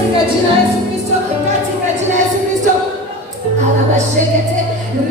katika jina la Yesu Kristo, katika jina la Yesu Kristo. Alabashekete,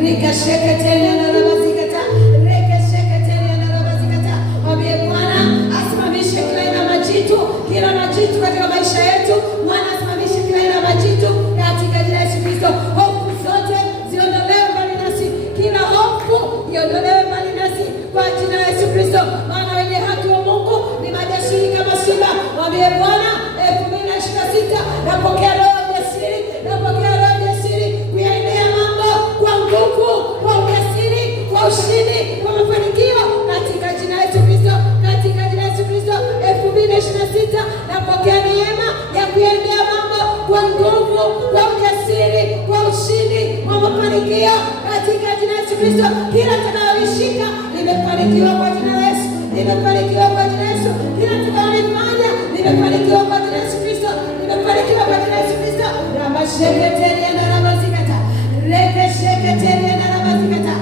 rikashekete na rabazikata, rekashekete na rabazikata. Mwambie Bwana asimamishe kila aina majitu, kila majitu katika maisha yetu. Bwana asimamishe kila aina majitu katika jina la Yesu Kristo. Hofu zote ziondolewe mbali nasi, kila hofu iondolewe mbali nasi kwa jina la Yesu Kristo. Maana wenye haki wa Mungu ni majasiri kama simba. Mwambie Bwana 2026 napokea roho ya ujasiri, napokea roho ya ujasiri kuyaendea mambo kwa nguvu, kwa ujasiri, kwa ushindi, kwa mafanikio katika jina la Yesu Kristo, katika jina la Yesu Kristo. 2026 napokea neema ya kuyaendea mambo kwa nguvu, kwa ujasiri, kwa ushindi, kwa mafanikio katika jina la Yesu Kristo. Kila atakayolishika nimefanikiwa kwa jina la Yesu, nimefanikiwa kwa jina la Yesu. Kila atakayolifanya nimefanikiwa kwa jina la Yesu Kristo, nimefanikiwa kwa jina la Yesu Kristo. Rabasheketeri na rabazikata, rekesheketeri na rabazikata,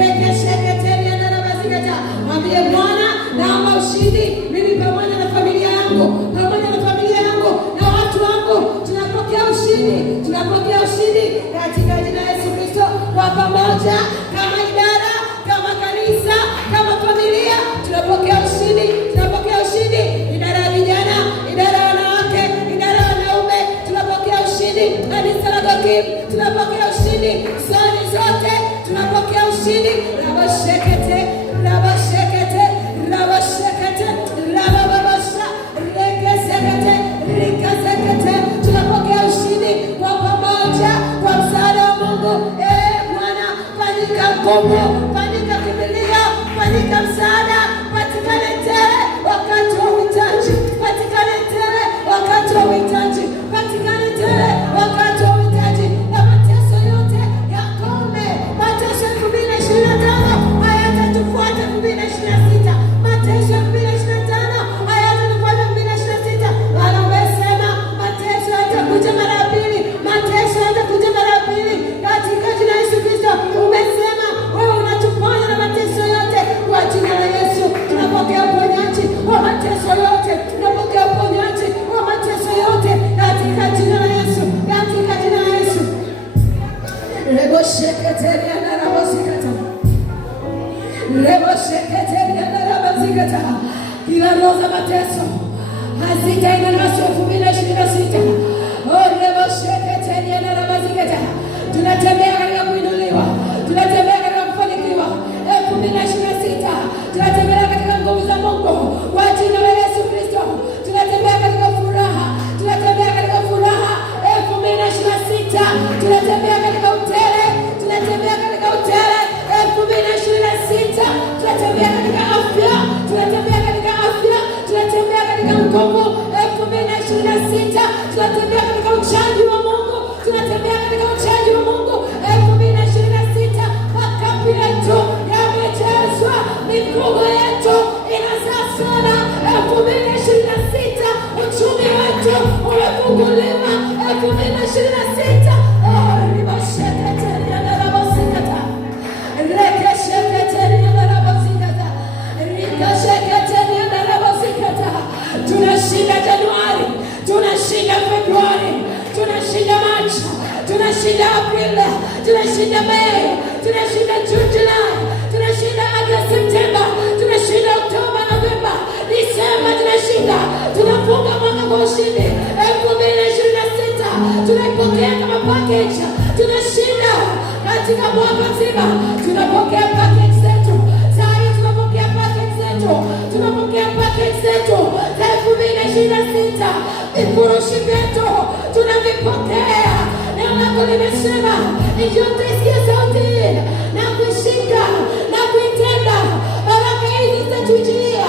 rekesheketeri na rabazikata. Mwambie Bwana naomba ushindi mimi pamoja na familia yangu, pamoja na familia yangu na watu wangu. Tunapokea ushindi, tunapokea ushindi katika jina la Yesu Kristo. Kwa pamoja kama idara, kama kanisa, kama familia tunapokea ushindi, tunapokea ushindi. Idara ya vijana, idara ya wanawake, idara ya wanaume tunapokea ushindi. Kanisa la Gokim tunapokea ushindi. Zoni zote tunapokea ushindi. Rabashekete, rabashekete, rabashekete, rabababasha, rekesekete, rikasekete. Tunapokea ushindi kwa pamoja, kwa msaada wa Mungu. Bwana, fanyika nguvu, fanyika kimbilio, fanyika msaada, patikane tele wakati wa uhitaji, patikane tele wakati wa uhitaji, patikane tele wakati wa uhitaji. Na mateso yote yakome. Mateso 2025 hayatatufuata 2026. Mateso 2025 hayatatufuata 2026. Maana umesema mateso yatakuja mara ya pili, mateso yatakuja mara ya pili katika jina la Yesu Kristo. Umesema wewe unatuponya na mateso yote kwa jina la Yesu. Tunapokea uponyaji wa mateso yote, tunapokea uponyaji wa mateso yote katika jina la Yesu, katika jina la Yesu. Rebosheketeri na rabazikata, rebosheketeri na rabazikata. Kila roho za mateso hazitaenda nasi 2026. Rebosheketeri na rabazikata. Tunatembea katika kuinuliwa, tunatembea katika kufanikiwa 2026. Tunatembea katika nguvu za Mungu kwa jina la Yesu Kristo. Tunatembea katika furaha, tunatembea katika furaha 2026. Tunatembea katika utele, tunatembea katika utele 2026. Tunatembea katika afya, tunatembea katika afya, tunatembea katika nguvu 2026. Tunatembea katika uchaji wa Mungu, tunatembea katika uchaji wa Mungu 2026. Makapi yetu yamejazwa, mifugo yetu inazaa sana 2026. Uchumi wetu umefunguliwa 2026. Ribasheketeri na rabazikata, rekesheketeri na rabazikata, rikasheketeri na rabazikata. Tunashinda Januari, tunashinda Februari, tunashinda Machi, tunashinda Aprili, tunashinda Mei, tunashinda Juni, Julai, tunashinda Agosti, Septemba, tunashinda Oktoba, Novemba, Disemba. Tunashinda, tunafunga mwaka kwa ushindi 2026. Tunaipokea kama package, tunashinda katika mwaka mzima. Tunapokea package zetu saa hii, tunapokea package zetu, tunapokea package zetu 2026. Vifurushi vyetu tunavipokea. Neno lako limesema ikiwa mtaisikia sauti na kuishika na kuitenda, baraka hizi zitatujia.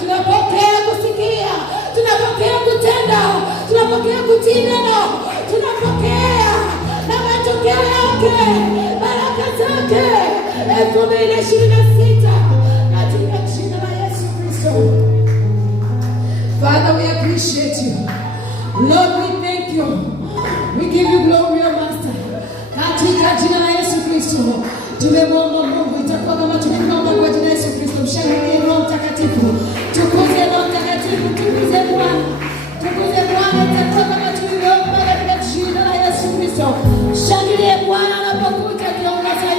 Tunapokea kusikia, tunapokea kutenda, tunapokea kutii neno, tunapokea na matokeo yake, baraka zake 2026 katika jina la Yesu Kristo. Father, we appreciate you. Lord, we thank you. We give you glory, O Master. Katika jina la Yesu Kristo. Tumemwomba Mungu, itakuwa kama tumeomba kwa jina la Yesu Kristo. Mshangilie Roho Mtakatifu. Tukuze Roho Mtakatifu, tukuze Bwana. Tukuze Bwana, itakuwa kama tumeomba Kristo. Shangilie Bwana anapokuja kiongozi